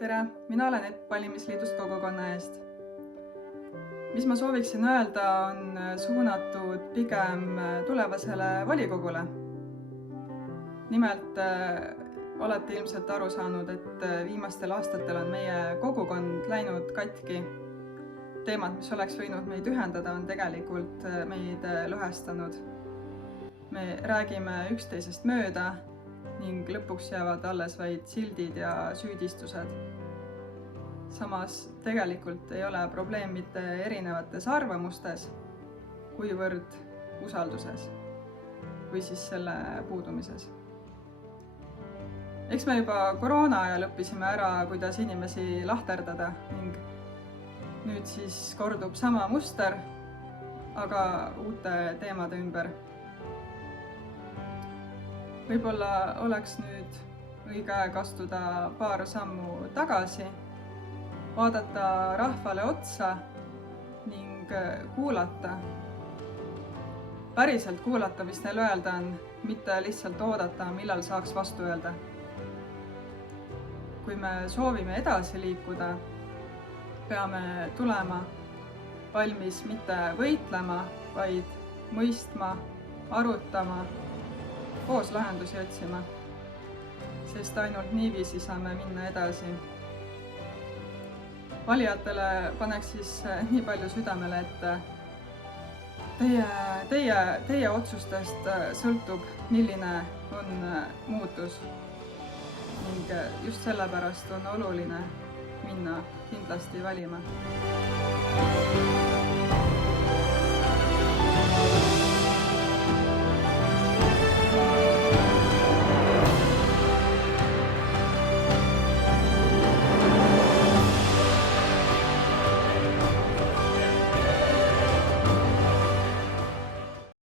Tere, mina olen Epp Valimisliidust kogukonna eest. Mis ma sooviksin öelda, on suunatud pigem tulevasele volikogule. Nimelt olete ilmselt aru saanud, et viimastel aastatel on meie kogukond läinud katki. Teemad, mis oleks võinud meid ühendada, on tegelikult meid lõhestanud. Me räägime üksteisest mööda ning lõpuks jäävad alles vaid sildid ja süüdistused. Samas tegelikult ei ole probleem mitte erinevates arvamustes, kuivõrd usalduses või siis selle puudumises. Eks me juba koroona ajal õppisime ära, kuidas inimesi lahterdada ning nüüd siis kordub sama muster, aga uute teemade ümber. Võib-olla oleks nüüd õige aeg astuda paar sammu tagasi, vaadata rahvale otsa ning kuulata. Päriselt kuulata, mis neil öelda on, mitte lihtsalt oodata, millal saaks vastu öelda. Kui me soovime edasi liikuda, peame tulema valmis mitte võitlema, vaid mõistma, arutama, koos lahendusi otsima, sest ainult niiviisi saame minna edasi. Valijatele paneks siis nii palju südamele, et teie otsustest sõltub, milline on muutus. Ning just sellepärast on oluline minna kindlasti valima.